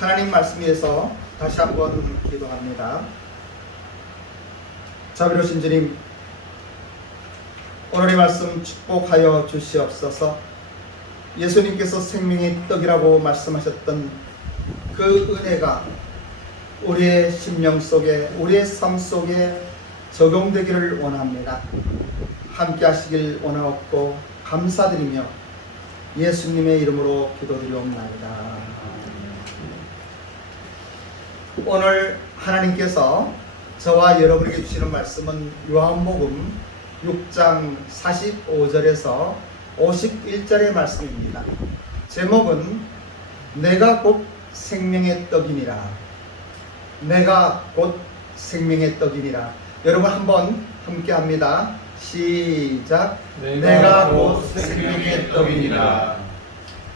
하나님 말씀 위해서 다시 한번 기도합니다. 자비로우신 주님, 오늘의 말씀 축복하여 주시옵소서. 예수님께서 생명의 떡이라고 말씀하셨던 그 은혜가 우리의 심령 속에, 우리의 삶 속에 적용되기를 원합니다. 함께 하시길 원하옵고 감사드리며 예수님의 이름으로 기도드리옵나이다. 오늘 하나님께서 저와 여러분에게 주시는 말씀은 요한복음 6장 45절에서 51절의 말씀입니다. 제목은 내가 곧 생명의 떡이니라. 내가 곧 생명의 떡이니라. 여러분 한번 함께 합니다. 시작. 내가 곧 생명의 떡이니라.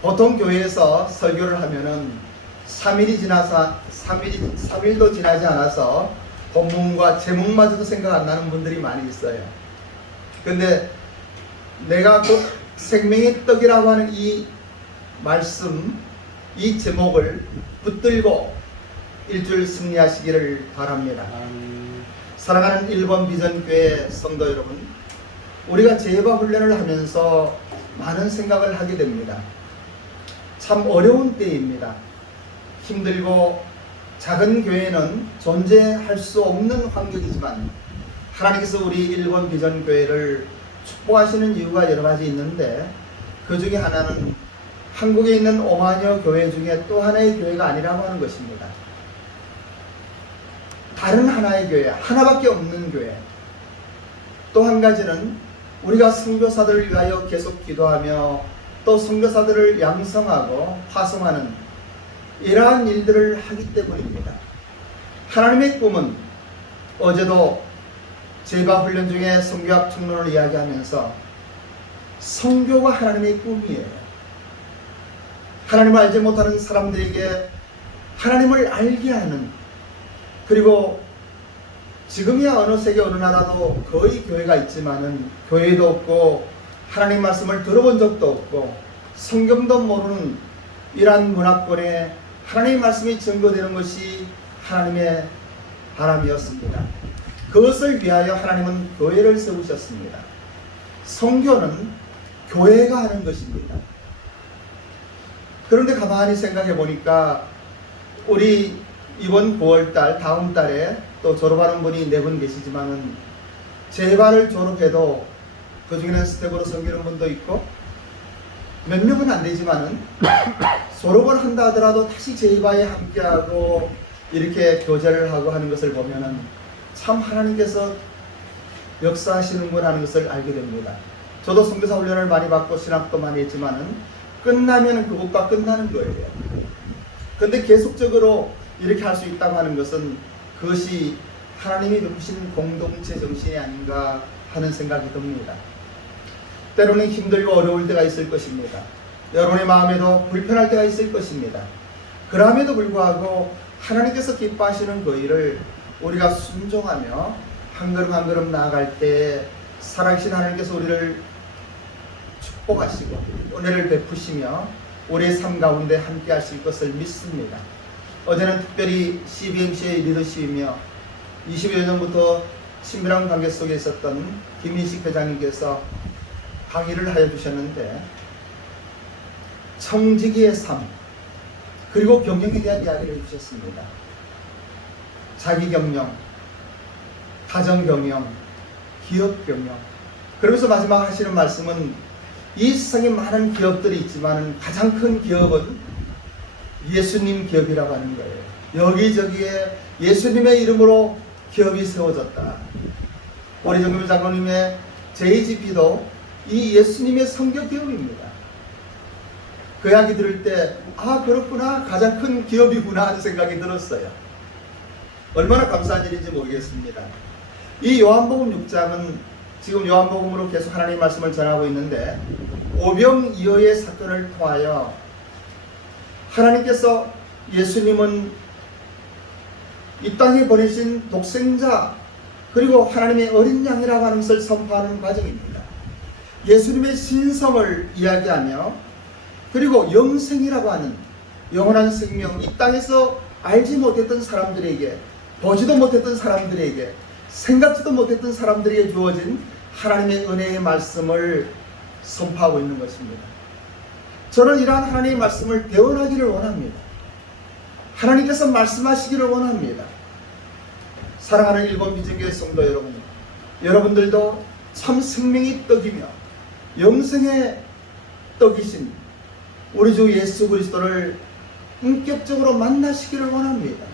보통 교회에서 설교를 하면은 3일도 지나지 않아서 본문과 제목마저도 생각 안 나는 분들이 많이 있어요. 근데 내가 곧 생명의 떡이라고 하는 이 말씀, 이 제목을 붙들고 일주일 승리하시기를 바랍니다. 사랑하는 1번 비전교회 성도 여러분, 우리가 재해방 훈련을 하면서 많은 생각을 하게 됩니다. 참 어려운 때입니다. 힘들고 작은 교회는 존재할 수 없는 환경이지만 하나님께서 우리 1번 비전교회를 축복하시는 이유가 여러 가지 있는데, 그 중에 하나는 한국에 있는 5만여 교회 중에 또 하나의 교회가 아니라고 하는 것입니다. 다른 하나의 교회, 하나밖에 없는 교회. 또 한 가지는 우리가 선교사들을 위하여 계속 기도하며 또 선교사들을 양성하고 파송하는 이러한 일들을 하기 때문입니다. 하나님의 꿈은, 어제도 재해방 훈련 중에 선교학 특론을 이야기하면서 선교가 하나님의 꿈이에요. 하나님을 알지 못하는 사람들에게 하나님을 알게 하는, 그리고 지금이야 어느 세계 어느 나라도 거의 교회가 있지만은 교회도 없고 하나님 말씀을 들어본 적도 없고 성경도 모르는 이러한 문화권에 하나님의 말씀이 증거되는 것이 하나님의 바람이었습니다. 그것을 위하여 하나님은 교회를 세우셨습니다. 선교는 교회가 하는 것입니다. 그런데 가만히 생각해 보니까 우리 이번 9월달 다음 달에 또 졸업하는 분이 4분 계시지만은 재해반을 졸업해도 그 중에는 스텝으로 섬기는 분도 있고 몇 명은 안 되지만은 졸업을 한다 하더라도 다시 재해반에 함께하고 이렇게 교제를 하고 하는 것을 보면은 참 하나님께서 역사하시는구나 하는 것을 알게 됩니다. 저도 선교사 훈련을 많이 받고 신학도 많이 했지만은 끝나면 그것과 끝나는 거예요. 근데 계속적으로 이렇게 할 수 있다고 하는 것은 그것이 하나님이 베푸신 공동체 정신이 아닌가 하는 생각이 듭니다. 때로는 힘들고 어려울 때가 있을 것입니다. 여러분의 마음에도 불편할 때가 있을 것입니다. 그럼에도 불구하고 하나님께서 기뻐하시는 그 일을 우리가 순종하며 한 걸음 한 걸음 나아갈 때 살아계신 하나님께서 우리를 축복하시고 은혜를 베푸시며 우리의 삶 가운데 함께 하실 것을 믿습니다. 어제는 특별히 CBMC의 리더십이며 20여 년부터 친밀한 관계 속에 있었던 김인식 회장님께서 강의를 하여 주셨는데, 청지기의 삶 그리고 경영에 대한 이야기를 해주셨습니다. 자기 경영, 가정 경영, 기업 경영. 그러면서 마지막 하시는 말씀은 이 세상에 많은 기업들이 있지만 가장 큰 기업은 예수님 기업이라고 하는 거예요. 여기저기에 예수님의 이름으로 기업이 세워졌다. 우리 정규 장로님의 JGP도 이 예수님의 선교 기업입니다. 그 이야기 들을 때 그렇구나, 가장 큰 기업이구나 하는 생각이 들었어요. 얼마나 감사한 일인지 모르겠습니다. 이 요한복음 6장은 지금 요한복음으로 계속 하나님의 말씀을 전하고 있는데, 오병이어의 사건을 통하여 하나님께서 예수님은 이 땅에 보내신 독생자 그리고 하나님의 어린 양이라고 하는 것을 선포하는 과정입니다. 예수님의 신성을 이야기하며 그리고 영생이라고 하는 영원한 생명, 이 땅에서 알지 못했던 사람들에게, 보지도 못했던 사람들에게, 생각지도 못했던 사람들에게 주어진 하나님의 은혜의 말씀을 선포하고 있는 것입니다. 저는 이러한 하나님의 말씀을 대언하기를 원합니다. 하나님께서 말씀하시기를 원합니다. 사랑하는 일본 비전교회 성도 여러분, 여러분들도 참 생명의 떡이며 영생의 떡이신 우리 주 예수 그리스도를 인격적으로 만나시기를 원합니다.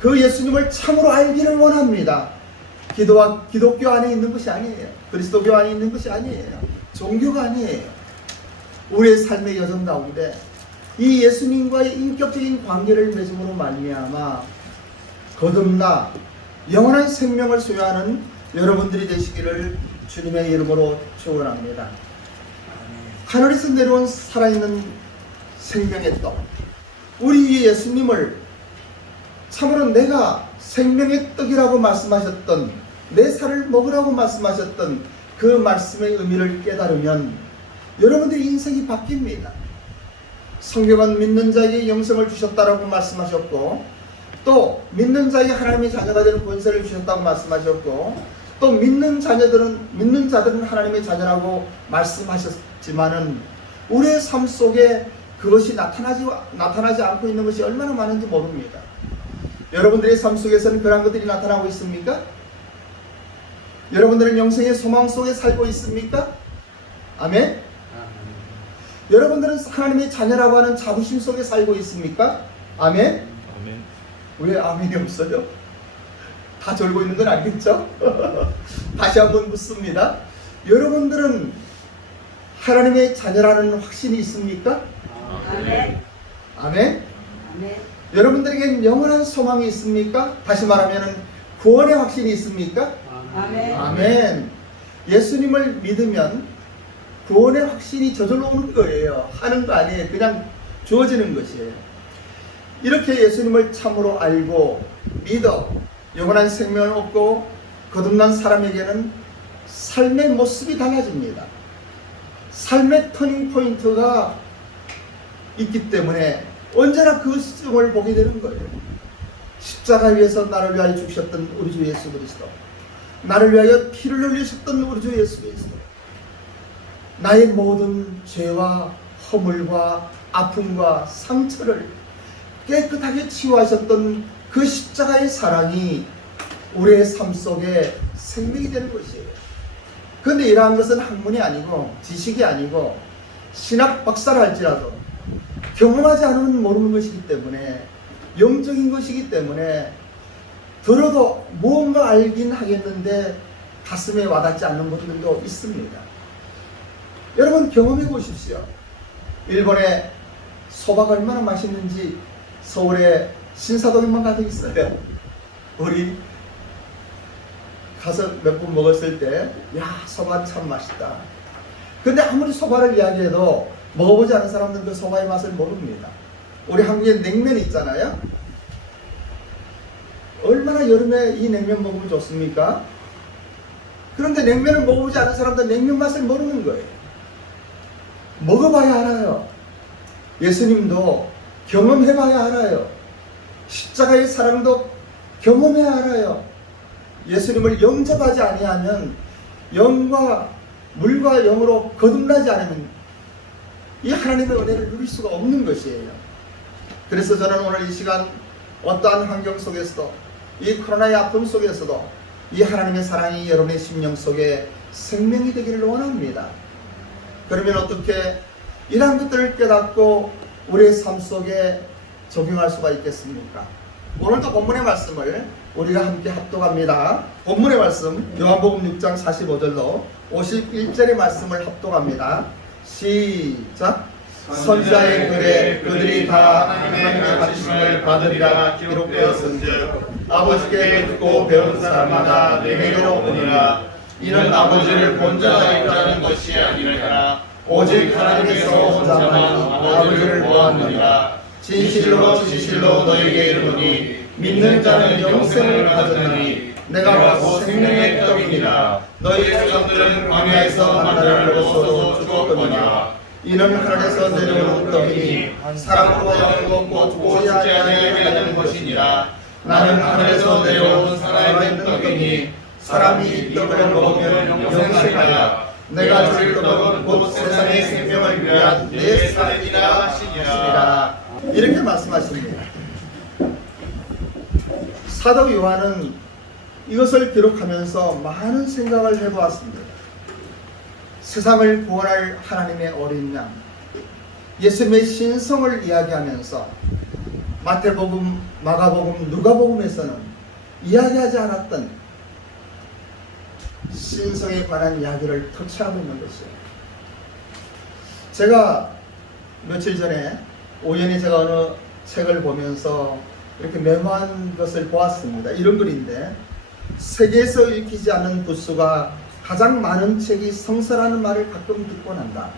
그 예수님을 참으로 알기를 원합니다. 기독교 안에 있는 것이 아니에요. 그리스도교 안에 있는 것이 아니에요. 종교가 아니에요. 우리의 삶의 여정 가운데 이 예수님과의 인격적인 관계를 맺음으로 말미암아 거듭나 영원한 생명을 소유하는 여러분들이 되시기를 주님의 이름으로 축원합니다. 하늘에서 내려온 살아있는 생명의 떡, 우리 예수님을 참으로 내가 생명의 떡이라고 말씀하셨던, 내 살을 먹으라고 말씀하셨던 그 말씀의 의미를 깨달으면 여러분들의 인생이 바뀝니다. 성경은 믿는 자에게 영생을 주셨다라고 말씀하셨고, 또 믿는 자에게 하나님의 자녀가 되는 권세를 주셨다고 말씀하셨고, 또 믿는 자들은 하나님의 자녀라고 말씀하셨지만은 우리의 삶 속에 그것이 나타나지 않고 있는 것이 얼마나 많은지 모릅니다. 여러분들의 삶 속에서는 그런 것들이 나타나고 있습니까? 여러분들은 영생의 소망 속에 살고 있습니까? 아멘? 여러분들은 하나님의 자녀라고 하는 자부심 속에 살고 있습니까? 아멘? 아멘. 왜 아멘이 없어요? 다 졸고 있는 건 아니겠죠? 다시 한번 묻습니다. 여러분들은 하나님의 자녀라는 확신이 있습니까? 아멘. 아멘? 아멘. 여러분들에겐 영원한 소망이 있습니까? 다시 말하면 구원의 확신이 있습니까? 아멘. 아멘. 예수님을 믿으면 구원의 확신이 저절로 오는 거예요. 하는 거 아니에요. 그냥 주어지는 것이에요. 이렇게 예수님을 참으로 알고 믿어 영원한 생명을 얻고 거듭난 사람에게는 삶의 모습이 달라집니다. 삶의 터닝 포인트가 있기 때문에 언제나 그 시점을 보게 되는 거예요. 십자가 위에서 나를 위하여 죽으셨던 우리 주 예수 그리스도, 나를 위하여 피를 흘리셨던 우리 주 예수 그리스도, 나의 모든 죄와 허물과 아픔과 상처를 깨끗하게 치유하셨던 그 십자가의 사랑이 우리의 삶 속에 생명이 되는 것이에요. 그런데 이러한 것은 학문이 아니고 지식이 아니고 신학 박사를 할지라도 경험하지 않으면 모르는 것이기 때문에, 영적인 것이기 때문에 들어도 무언가 알긴 하겠는데 가슴에 와닿지 않는 것들도 있습니다. 여러분 경험해 보십시오. 일본의 소바가 얼마나 맛있는지 서울에 신사동에만 가득 있어요. 우리 가서 몇 번 먹었을 때, 야, 소바 참 맛있다. 근데 아무리 소바를 이야기해도 먹어보지 않은 사람들은 그 소바의 맛을 모릅니다. 우리 한국에 냉면 있잖아요. 얼마나 여름에 이 냉면 먹으면 좋습니까? 그런데 냉면을 먹어보지 않은 사람들은 냉면 맛을 모르는 거예요. 먹어봐야 알아요. 예수님도 경험해봐야 알아요. 십자가의 사랑도 경험해야 알아요. 예수님을 영접하지 아니하면, 영과 물과 영으로 거듭나지 않으면 이 하나님의 은혜를 누릴 수가 없는 것이에요. 그래서 저는 오늘 이 시간 어떠한 환경 속에서도, 이 코로나의 아픔 속에서도 이 하나님의 사랑이 여러분의 심령 속에 생명이 되기를 원합니다. 그러면 어떻게 이러한 것들을 깨닫고 우리의 삶 속에 적용할 수가 있겠습니까? 오늘도 본문의 말씀을 우리가 함께 합독합니다. 본문의 말씀 요한복음 6장 45절로 51절의 말씀을 합독합니다. 시작. 선지자의 글에 그들이 다 하나님의 가르침을 받으리라 기록되었은즉 아버지께 듣고 배운 사람마다 내게로 오니라. 이는 아버지를 본 자가 있다는 것이 아니라 오직 하나님께서 혼자만 아버지를 보았느니라. 진실로 진실로 너희에게 이르노니 믿는 자는 영생을 가졌느니 내가 곧 생명의 떡이니라. 너희의 조상들은 광야에서 만나를 먹어서 죽었거니와 이는 하늘에서 내려오는 떡이니 사람으로 하여금 먹고 죽지 아니하게 하는 것이니라. 나는 하늘에서 내려온 살아있는 떡이니 사람이 이 떡을 먹으면 영생하리라. 내가 줄 떡은 곧 세상의 생명을 위한 내 살이라 하시니라. 이렇게 말씀하십니다. 사도 요한은 이것을 기록하면서 많은 생각을 해보았습니다. 세상을 구원할 하나님의 어린 양, 예수님의 신성을 이야기하면서 마태복음, 마가복음, 누가복음에서는 이야기하지 않았던 신성에 관한 이야기를 터치하고 있는 것이에요. 제가 며칠 전에 우연히 제가 어느 책을 보면서 이렇게 메모한 것을 보았습니다. 이런 글인데, 세계에서 읽히지 않는 부수가 가장 많은 책이 성서라는 말을 가끔 듣곤 한다.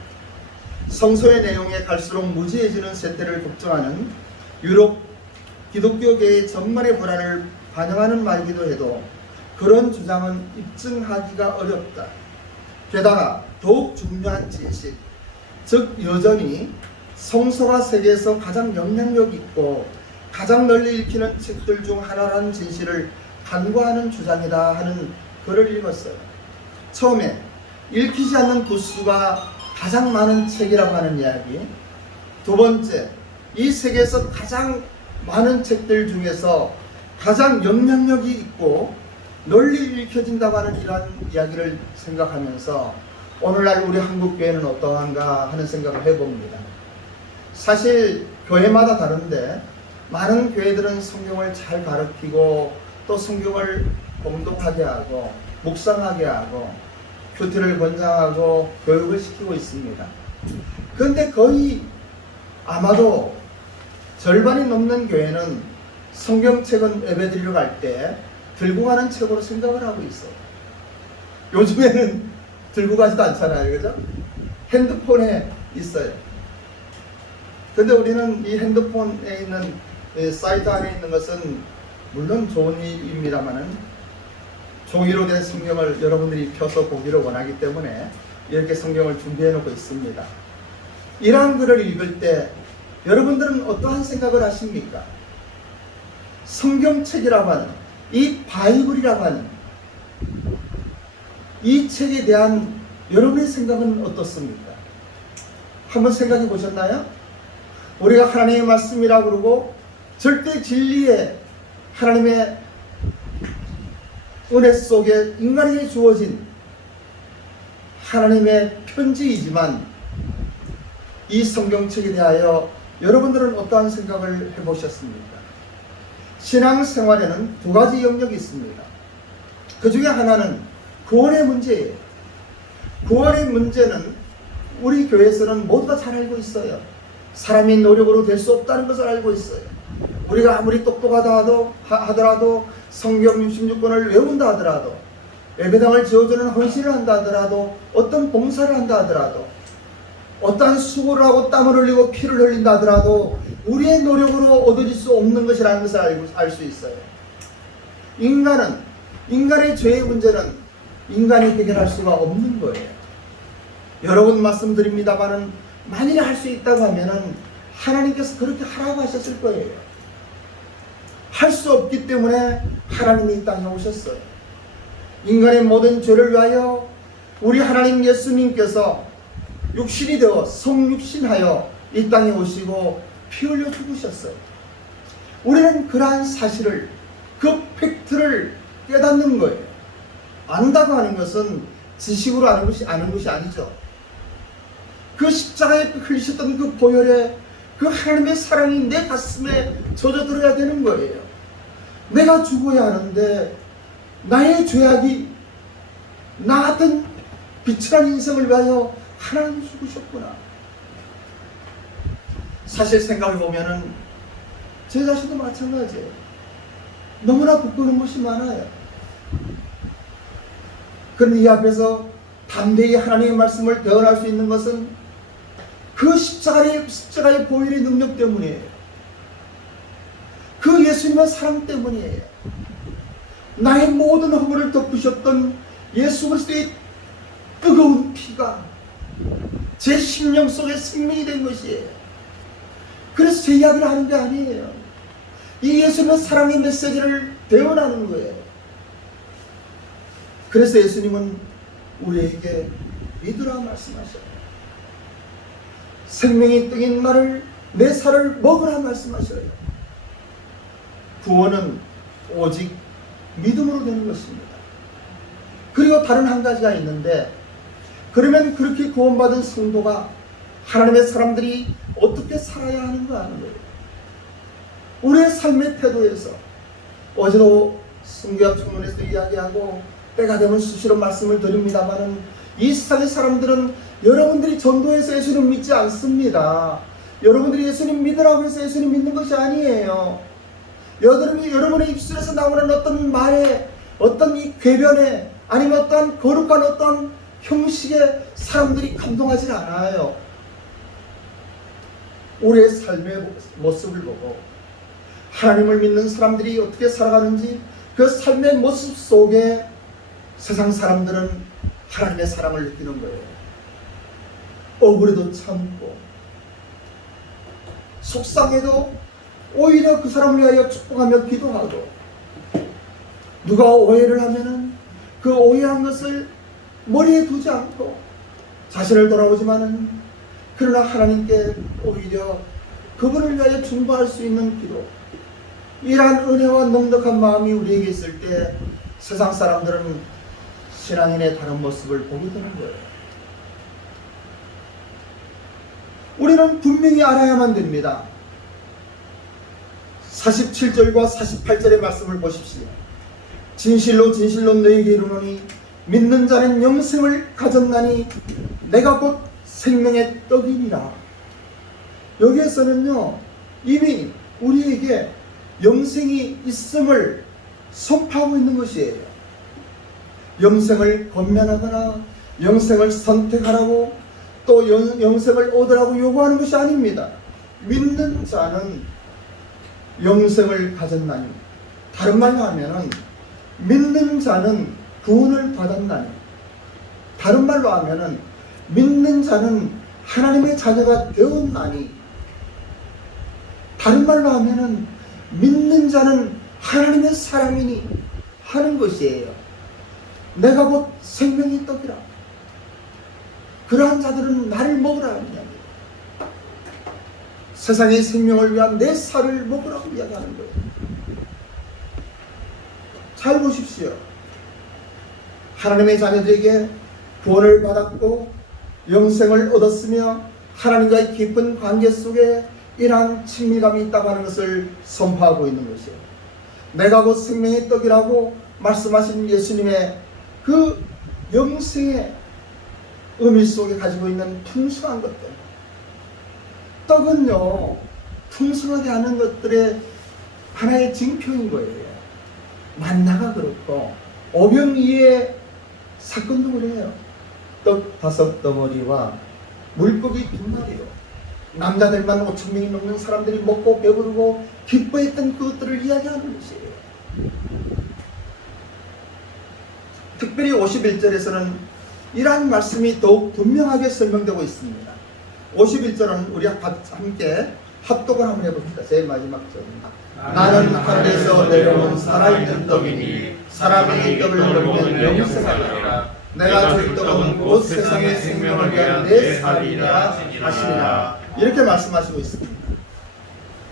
성서의 내용에 갈수록 무지해지는 세태를 걱정하는 유럽 기독교계의 전반의 불안을 반영하는 말이기도 해도 그런 주장은 입증하기가 어렵다. 게다가 더욱 중요한 진실, 즉 여전히 성서가 세계에서 가장 영향력 있고 가장 널리 읽히는 책들 중 하나라는 진실을 간과하는 주장이다 하는 글을 읽었어요. 처음에 읽히지 않는 부수가 가장 많은 책이라고 하는 이야기, 두 번째, 이 세계에서 가장 많은 책들 중에서 가장 영향력이 있고 널리 읽혀진다고 하는 이러한 이야기를 생각하면서 오늘날 우리 한국교회는 어떠한가 하는 생각을 해봅니다. 사실 교회마다 다른데 많은 교회들은 성경을 잘 가르치고 또 성경을 공독하게 하고 묵상하게 하고 큐티를 권장하고 교육을 시키고 있습니다. 그런데 거의 아마도 절반이 넘는 교회는 성경책은 예배드리러 갈 때 들고 가는 책으로 생각을 하고 있어요. 요즘에는 들고 가지도 않잖아요. 그죠? 핸드폰에 있어요. 근데 우리는 이 핸드폰에 있는 사이트 안에 있는 것은 물론 좋은 일입니다만은 종이로 된 성경을 여러분들이 펴서 보기를 원하기 때문에 이렇게 성경을 준비해 놓고 있습니다. 이러한 글을 읽을 때 여러분들은 어떠한 생각을 하십니까? 성경책이라고 하는 이 바이블이라고 하는 이 책에 대한 여러분의 생각은 어떻습니까? 한번 생각해 보셨나요? 우리가 하나님의 말씀이라고 그러고 절대 진리의 하나님의 은혜 속에 인간에게 주어진 하나님의 편지이지만 이 성경책에 대하여 여러분들은 어떠한 생각을 해보셨습니까? 신앙생활에는 두 가지 영역이 있습니다. 그 중에 하나는 구원의 문제예요. 구원의 문제는 우리 교회에서는 모두 다 잘 알고 있어요. 사람의 노력으로 될 수 없다는 것을 알고 있어요. 우리가 아무리 똑똑하다 하더라도 성경 66권을 외운다 하더라도 예배당을 지어주는 헌신을 한다 하더라도 어떤 봉사를 한다 하더라도 어떠한 수고를 하고 땀을 흘리고 피를 흘린다 하더라도 우리의 노력으로 얻어질 수 없는 것이라는 것을 알 수 있어요. 인간의 죄의 문제는 인간이 해결할 수가 없는 거예요. 여러 번 말씀드립니다만은 만일에 할 수 있다고 하면은 하나님께서 그렇게 하라고 하셨을 거예요. 할 수 없기 때문에 하나님이 이 땅에 오셨어요. 인간의 모든 죄를 위하여 우리 하나님 예수님께서 육신이 되어 성육신하여 이 땅에 오시고 피 흘려 죽으셨어요. 우리는 그러한 사실을, 그 팩트를 깨닫는 거예요. 안다고 하는 것은 지식으로 아는 것이 아니죠. 그 십자가에 흘리셨던 그 보혈에 그 하나님의 사랑이 내 가슴에 젖어들어야 되는 거예요. 내가 죽어야 하는데 나의 죄악이 나 같은 비천한 인생을 위하여 하나님 죽으셨구나. 사실 생각해보면은 제 자신도 마찬가지예요. 너무나 부끄러운 것이 많아요. 그런데 이 앞에서 담대히 하나님의 말씀을 대언할 수 있는 것은 그 십자가의 보혈의 능력 때문이에요. 그 예수님의 사랑 때문이에요. 나의 모든 허물을 덮으셨던 예수 그리스도의 뜨거운 피가 제 심령 속에 생명이 된 것이에요. 그래서 제 이야기를 하는 게 아니에요. 이 예수님의 사랑의 메시지를 대언하는 거예요. 그래서 예수님은 우리에게 믿으라 말씀하셔요. 생명이 떡인 나를 내 살을 먹으라 말씀하셔요. 구원은 오직 믿음으로 되는 것입니다. 그리고 다른 한 가지가 있는데, 그러면 그렇게 구원받은 성도가, 하나님의 사람들이 어떻게 살아야 하는가 하는 거예요. 우리의 삶의 태도에서, 어제도 성교학 청문회에서 이야기하고 때가 되면 수시로 말씀을 드립니다마는, 이 세상의 사람들은 여러분들이 전도해서 예수님 믿지 않습니다. 여러분들이 예수님 믿으라고 해서 예수님 믿는 것이 아니에요. 여러분의 입술에서 나오는 어떤 말에, 어떤 이 궤변에, 아니면 어떤 거룩한 어떤 형식에 사람들이 감동하지 않아요. 우리의 삶의 모습을 보고 하나님을 믿는 사람들이 어떻게 살아가는지, 그 삶의 모습 속에 세상 사람들은 하나님의 사랑을 느끼는 거예요. 억울해도 참고, 속상해도 오히려 그 사람을 위하여 축복하며 기도하고, 누가 오해를 하면은 그 오해한 것을 머리에 두지 않고 자신을 돌아보지만은, 그러나 하나님께 오히려 그분을 위하여 중보할 수 있는 기도, 이러한 은혜와 넉넉한 마음이 우리에게 있을 때 세상 사람들은 신앙인의 다른 모습을 보게 되는 거예요. 우리는 분명히 알아야만 됩니다. 47절과 48절의 말씀을 보십시오. 진실로 진실로 너희에게 이르노니 믿는 자는 영생을 가졌나니 내가 곧 생명의 떡이니라. 여기에서는요, 이미 우리에게 영생이 있음을 선포하고 있는 것이에요. 영생을 권면하거나 영생을 선택하라고, 또 영생을 얻으라고 요구하는 것이 아닙니다. 믿는 자는 영생을 가졌나니, 다른 말로 하면은 믿는 자는 구원을 받았나니, 다른 말로 하면은 믿는 자는 하나님의 자녀가 되었나니, 다른 말로 하면은 믿는 자는 하나님의 사람이니 하는 것이에요. 내가 곧 생명의 떡이라. 그러한 자들은 나를 먹으라 하는 이야기예요. 세상의 생명을 위한 내 살을 먹으라고 이야기하는 거예요. 잘 보십시오. 하나님의 자녀들에게 구원을 받았고 영생을 얻었으며 하나님과의 깊은 관계 속에 이러한 친밀감이 있다고 하는 것을 선포하고 있는 것이에요. 내가 곧 생명의 떡이라고 말씀하신 예수님의 그 영생의 의미 속에 가지고 있는 풍성한 것들, 떡은요 풍성하게 하는 것들의 하나의 징표인 거예요. 만나가 그렇고 오병이의 사건도 그래요. 떡 5덩어리와 물고기 2마리요. 남자들만 5,000명이 넘는 사람들이 먹고 배부르고 기뻐했던 그것들을 이야기하는 것이에요. 특별히 51절에서는 이러한 말씀이 더욱 분명하게 설명되고 있습니다. 51절은 우리 함께 합독을 한번 해봅시다. 제일 마지막 절입니다. 나는 하늘에서 내려온 살아있는 떡이니 사람이 떡을 먹으면 영생하리라. 내가 줄 떡은 곧 세상의 생명을 위한 내 살이라 하시니라. 이렇게 말씀하시고 있습니다.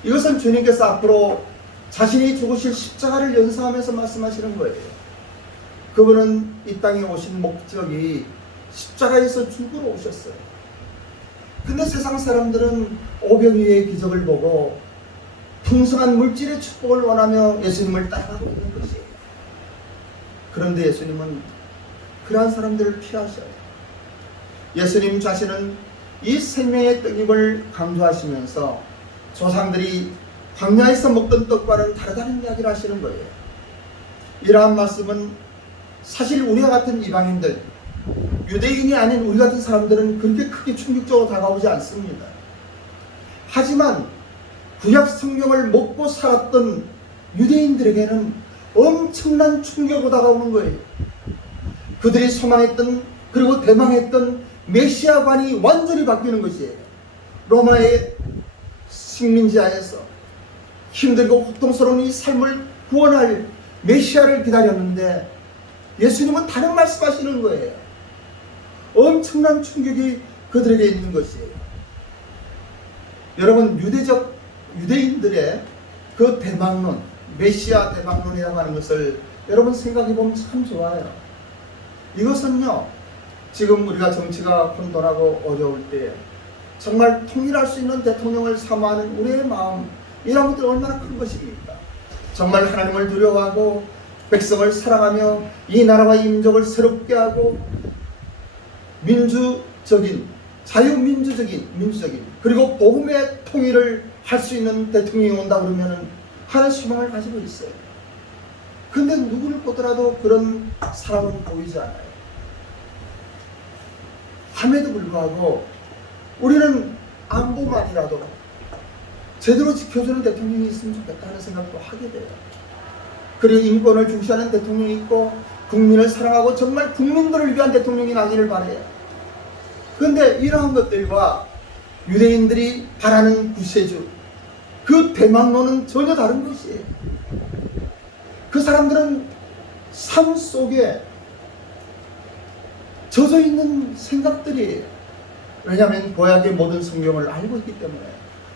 이것은 주님께서 앞으로 자신이 죽으실 십자가를 연상하면서 말씀하시는 거예요. 그분은 이 땅에 오신 목적이 십자가에서 죽으러 오셨어요. 근데 세상 사람들은 오병이의 기적을 보고 풍성한 물질의 축복을 원하며 예수님을 따라가고 있는 것이에요. 그런데 예수님은 그러한 사람들을 피하셔요. 예수님 자신은 이 생명의 떡임을 강조하시면서 조상들이 광야에서 먹던 떡과는 다르다는 이야기를 하시는 거예요. 이러한 말씀은 사실 우리와 같은 이방인들, 유대인이 아닌 우리 같은 사람들은 그렇게 크게 충격적으로 다가오지 않습니다. 하지만 구약 성경을 먹고 살았던 유대인들에게는 엄청난 충격으로 다가오는 거예요. 그들이 소망했던, 그리고 대망했던 메시아관이 완전히 바뀌는 것이에요. 로마의 식민지하에서 힘들고 고통스러운 이 삶을 구원할 메시아를 기다렸는데 예수님은 다른 말씀하시는 거예요. 엄청난 충격이 그들에게 있는 것이에요. 여러분, 유대인들의 그 대망론, 메시아 대망론이라고 하는 것을 여러분 생각해 보면 참 좋아요. 이것은요, 지금 우리가 정치가 혼돈하고 어려울 때 정말 통일할 수 있는 대통령을 사모하는 우리의 마음, 이런 것들이 얼마나 큰 것입니까? 정말 하나님을 두려워하고 백성을 사랑하며 이 나라와 이 민족을 새롭게 하고 자유민주적인 그리고 복음의 통일을 할 수 있는 대통령이 온다 그러면은 하는 소망을 가지고 있어요. 근데 누구를 보더라도 그런 사람은 보이지 않아요. 함에도 불구하고 우리는 안보만이라도 제대로 지켜주는 대통령이 있으면 좋겠다는 생각도 하게 돼요. 그리고 인권을 중시하는 대통령이 있고 국민을 사랑하고 정말 국민들을 위한 대통령이 나기를 바라요. 그런데 이러한 것들과 유대인들이 바라는 구세주, 그 대망론은 전혀 다른 것이에요. 그 사람들은 삶 속에 젖어 있는 생각들이에요. 왜냐하면 구약의 모든 성경을 알고 있기 때문에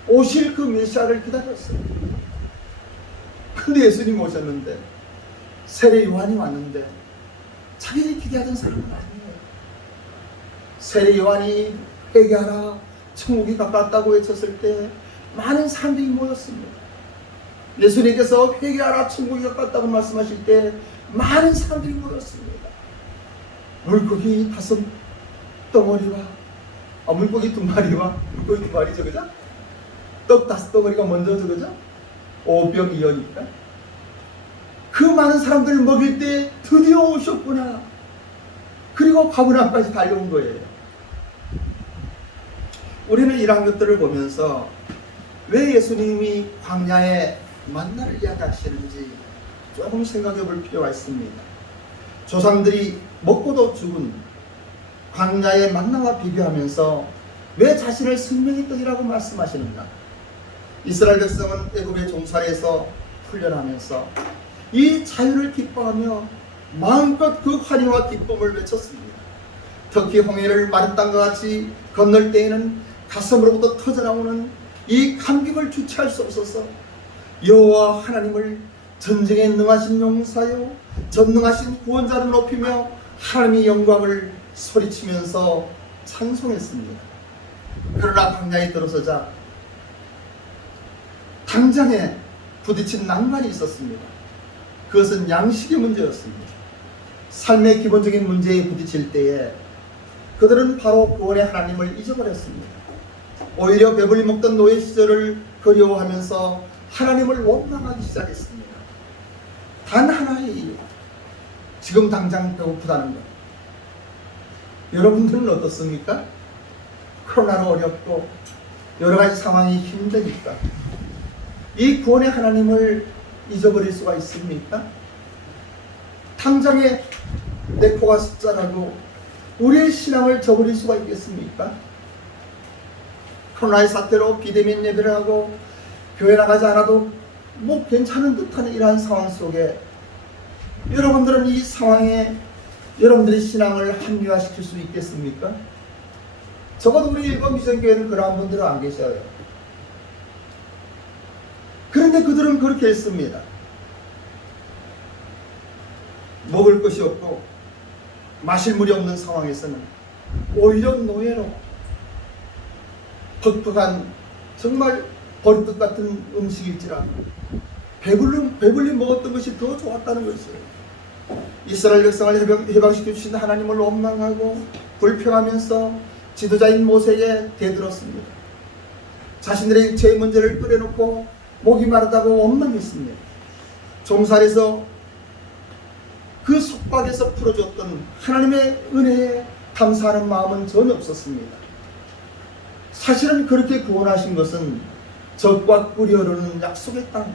오실 그 메시아를 기다렸어요. 근데 예수님이 오셨는데, 세례 요한이 왔는데 자기들이 기대하던 사람은 아니에요. 세례 요한이 회개하라, 천국이 가깝다고 외쳤을 때 많은 사람들이 모였습니다. 예수님께서 회개하라, 천국이 가깝다고 말씀하실 때 많은 사람들이 모였습니다. 물고기 5덩어리와 물고기 2마리와 물고기 2마리죠, 그죠? 떡 5덩어리가 먼저죠, 그죠? 5병2여니까 그 많은 사람들을 먹일 때 드디어 오셨구나. 그리고 가버나움까지 달려온 거예요. 우리는 이러한 것들을 보면서 왜 예수님이 광야에 만나를 이야기하시는지 조금 생각해 볼 필요가 있습니다. 조상들이 먹고도 죽은 광야의 만나와 비교하면서 왜 자신을 생명의 떡이라고 말씀하시는가? 이스라엘 백성은 애굽의 종살이에서 훈련하면서 이 자유를 기뻐하며 마음껏 그 환희와 기쁨을 외쳤습니다. 특히 홍해를 마른 땅과 같이 건널 때에는 가슴으로부터 터져나오는 이 감격을 주체할 수 없어서 여호와 하나님을 전쟁에 능하신 용사요 전능하신 구원자를 높이며 하나님의 영광을 소리치면서 찬송했습니다. 그러나 광야에 들어서자 당장에 부딪힌 난관이 있었습니다. 그것은 양식의 문제였습니다. 삶의 기본적인 문제에 부딪힐 때에 그들은 바로 구원의 하나님을 잊어버렸습니다. 오히려 배불리 먹던 노예 시절을 그리워하면서 하나님을 원망하기 시작했습니다. 단 하나의 이유, 지금 당장 배고프다는 것. 여러분들은 어떻습니까? 코로나로 어렵고 여러 가지 상황이 힘드니까 이 구원의 하나님을 잊어버릴 수가 있습니까? 당장에 내 코가 숫자라고 우리의 신앙을 저버릴 수가 있겠습니까? 코로나의 사태로 비대면 예배를 하고 교회 나가지 않아도 뭐 괜찮은 듯한 이러한 상황 속에 여러분들은 이 상황에 여러분들의 신앙을 합리화시킬 수 있겠습니까? 적어도 우리 일본 미션교회는 그러한 분들은 안 계셔요. 그런데 그들은 그렇게 했습니다. 먹을 것이 없고 마실 물이 없는 상황에서는 오히려 노예로 퍽퍽한 정말 버릇 같은 음식일지라도 배불리 먹었던 것이 더 좋았다는 것이에요. 이스라엘 백성을 해방시켜 주신 하나님을 원망하고 불평하면서 지도자인 모세에게 대들었습니다. 자신들의 육체의 문제를 끌어놓고 목이 마르다고 원망했습니다. 종살에서 그 속박에서 풀어줬던 하나님의 은혜에 감사하는 마음은 전혀 없었습니다. 사실은 그렇게 구원하신 것은 적과 꿀이 흐르는 약속의 땅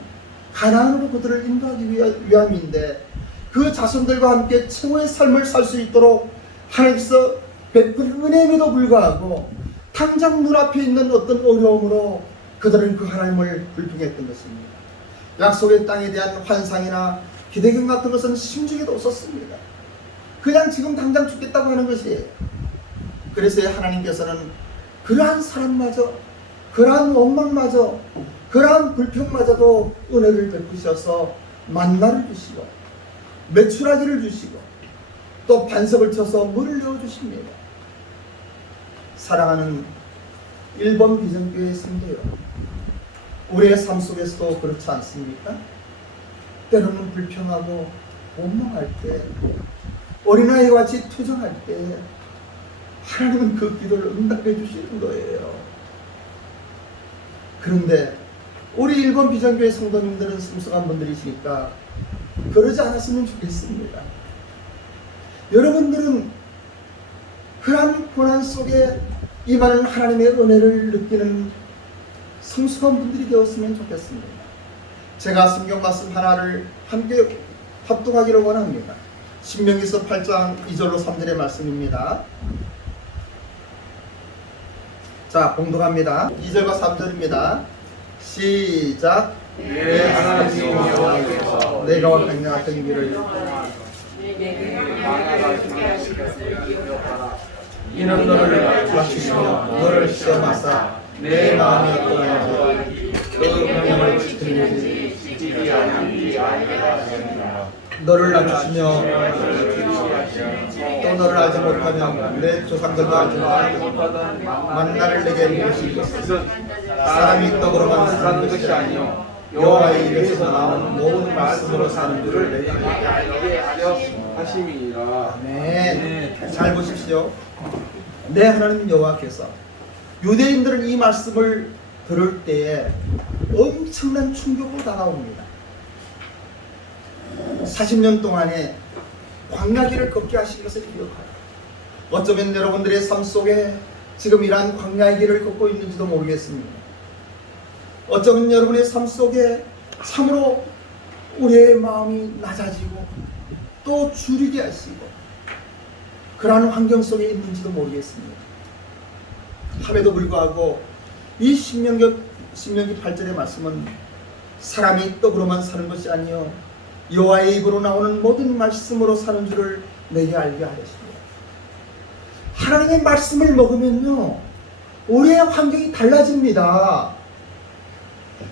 가나안으로 그들을 인도하기 위함인데 그 자손들과 함께 최고의 삶을 살 수 있도록 하나님께서 베푼 은혜임에도 불구하고 당장 눈앞에 있는 어떤 어려움으로 그들은 그 하나님을 불평했던 것입니다. 약속의 땅에 대한 환상이나 기대경 같은 것은 심중에도 없었습니다. 그냥 지금 당장 죽겠다고 하는 것이에요. 그래서 하나님께서는 그러한 사람마저, 그러한 원망마저, 그러한 불평마저도 은혜를 베푸셔서 만나를 주시고 메추라기를 주시고 또 반석을 쳐서 물을 내어주십니다. 사랑하는 1번 비전교회 성도요, 우리의 삶 속에서도 그렇지 않습니까? 때로는 불평하고 원망할 때, 어린아이와 같이 투정할 때 하나님은 그 기도를 응답해 주시는 거예요. 그런데 우리 1번 비전교회 성도님들은 성숙한 분들이시니까 그러지 않았으면 좋겠습니다. 여러분들은 그러한 고난 속에 임하는 하나님의 은혜를 느끼는 성숙한 분들이 되었으면 좋겠습니다. 제가 성경 말씀 하나를 함께 합독하기를 원합니다. 신명기서 8장 2절로 3절의 말씀입니다. 자, 봉독합니다. 2절과 3절입니다. 시작. 내 하나님 여호와께서 내가 강력한 길을 이는 너를 맞추시며 너를 시험하사 내 마음이 어떠한지 그 명령을 지키는지 지키지 아니하는지 알게 하시니라. 너를 낮추시며 또 너를 알지 못하면 내 조상들도 알지 못하고 만나를 내게 물으시겠소. 사람이 떡으로만 사는 것이 아니요 여호와의 입에서 나오는 모든 말씀으로 사는 줄을 내게 알게 하려 하심이니라. 아멘. 잘 보십시오. 내 하나님 여호와께서 유대인들은 이 말씀을 들을 때에 엄청난 충격으로 다가옵니다. 40년 동안에 광야길을 걷게 하신 것을 기억하여 어쩌면 여러분들의 삶 속에 지금 이러한 광야의 길을 걷고 있는지도 모르겠습니다. 어쩌면 여러분의 삶 속에 참으로 우리의 마음이 낮아지고 또 줄이게 하시고 그러한 환경 속에 있는지도 모르겠습니다. 함에도 불구하고 이 신명기 8절의 말씀은 사람이 떡으로만 사는 것이 아니요 여호와의 입으로 나오는 모든 말씀으로 사는 줄을 내게 알게 하였습니다. 하나님의 말씀을 먹으면요 우리의 환경이 달라집니다.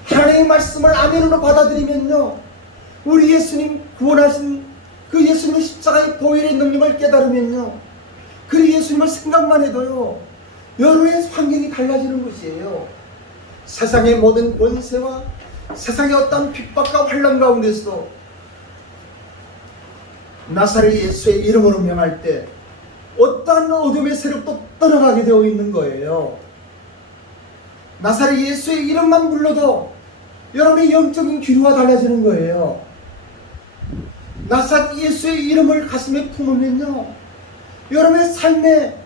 하나님의 말씀을 아멘으로 받아들이면요 우리 예수님 구원하신 그 예수님의 십자가의 보혈의 능력을 깨달으면요 그 예수님을 생각만 해도요 여러분의 환경이 달라지는 것이에요. 세상의 모든 권세와 세상의 어떤 핍박과 환난 가운데서 나사렛 예수의 이름으로 명할 때 어떠한 어둠의 세력도 떠나가게 되어 있는 거예요. 나사렛 예수의 이름만 불러도 여러분의 영적인 기류가 달라지는 거예요. 나사렛 예수의 이름을 가슴에 품으면요 여러분의 삶의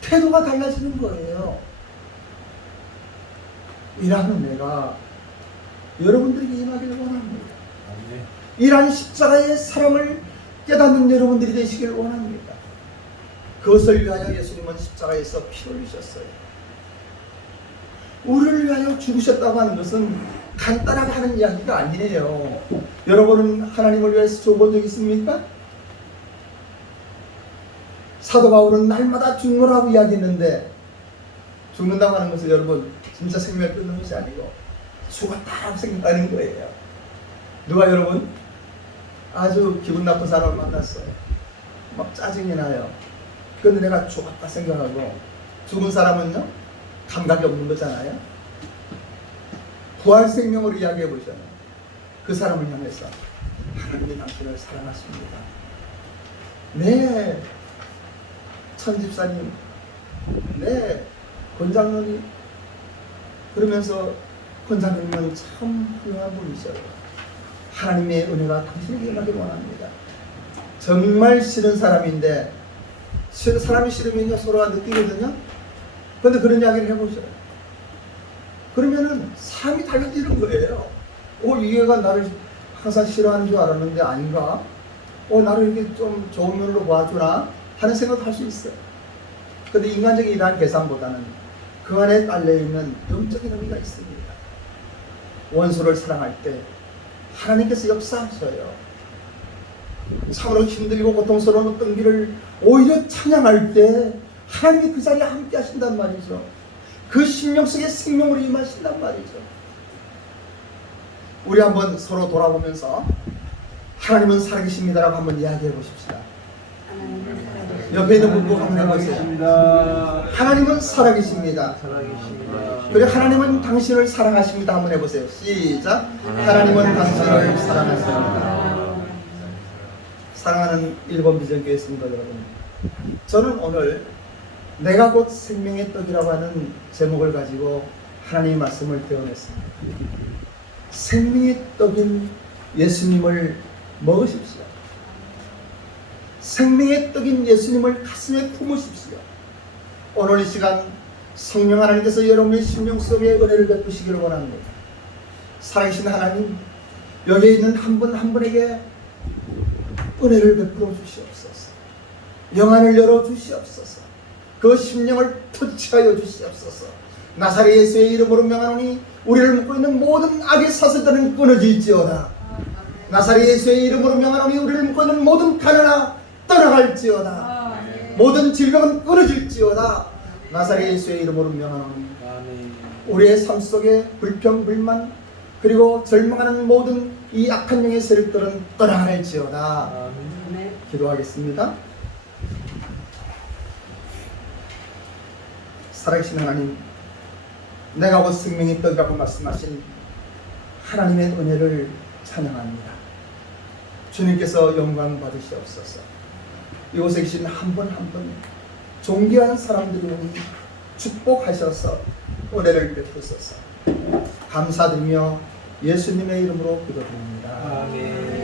태도가 달라지는 거예요. 이러한 은혜가 여러분들에게 임하기를 원합니다. 이러한 십자가의 사랑을 깨닫는 여러분들이 되시길 원합니다. 그것을 위하여 예수님은 십자가에서 피 흘리셨어요. 우리를 위하여 죽으셨다고 하는 것은 간단하게 하는 이야기가 아니에요. 여러분은 하나님을 위해서 죽어본 적 있습니까? 사도 바울은 날마다 죽노라고 이야기했는데 죽는다고 하는 것은 여러분 진짜 생명을 끊는 것이 아니고 죽었다라고 생각하는 거예요. 누가 여러분 아주 기분 나쁜 사람을 만났어요. 막 짜증이 나요. 그런데 내가 죽었다 생각하고 죽은 사람은요 감각이 없는 거잖아요. 부활 생명으로 이야기해 보셔요. 그 사람을 향해서 하나님이 당신을 사랑하십니다. 네 천집사님, 네 권장로님, 그러면서 권장로님은 참 훌륭한 분이셔요. 하나님의 은혜가 당신에게 임하길 원합니다. 정말 싫은 사람인데 사람이 싫으면요 서로가 느끼거든요. 그런데 그런 이야기를 해보셔요. 그러면은 삶이 달라지는 거예요. 이 얘가 나를 항상 싫어하는 줄 알았는데 아닌가? 나를 이렇게 좀 좋은 면으로 봐주나? 하는 생각을 할 수 있어요. 그런데 인간적인 이러한 계산보다는 그 안에 깔려있는 영적인 의미가 있습니다. 원수를 사랑할 때 하나님께서 역사하셔요. 참으로 힘들고 고통스러운 어떤 길을 오히려 찬양할 때 하나님이 그 자리에 함께 하신단 말이죠. 그 심령 속에 생명으로 임하신단 말이죠. 우리 한번 서로 돌아보면서 하나님은 살아계십니다라고 한번 이야기해 보십시다. 옆에 있는 분도 한번 해보세요. 하나님은 살아계십니다. 그리고 하나님은 당신을 사랑하십니다. 한번 해보세요. 시작. 하나님은 당신을 사랑하십니다. 사랑하는 일본 비전교회 성도 여러분, 저는 오늘 내가 곧 생명의 떡이라고 하는 제목을 가지고 하나님의 말씀을 배워냈습니다. 생명의 떡인 예수님을 먹으십시오. 생명의 떡인 예수님을 가슴에 품으십시오. 오늘 이 시간 성령 하나님께서 여러분의 심령 속에 은혜를 베푸시기를 원합니다. 살아계신 하나님, 여기에 있는 한 분 한 분에게 은혜를 베풀어 주시옵소서. 영안을 열어 주시옵소서. 그 심령을 터치하여 주시옵소서. 나사렛 예수의 이름으로 명하노니 우리를 묶고 있는 모든 악의 사슬들은 끊어질지어다. 나사렛 예수의 이름으로 명하노니 우리를 묶고 있는 모든 가난아 떠나갈지어다. 모든 질병은 끊어질지어다. 나사렛 예수의 이름으로 명하노니 우리의 삶 속에 불평, 불만, 그리고 절망하는 모든 이 악한 영의 세력들은 떠나갈지어다. 기도하겠습니다. 살아계신 하나님, 내가 곧 생명의 떡이라고 말씀하신 하나님의 은혜를 찬양합니다. 주님께서 영광 받으시옵소서. 이곳에 계신 한 분 한 분 존귀한 사람들이 축복하셔서 은혜를 베푸소서. 감사드리며 예수님의 이름으로 기도드립니다. 아멘.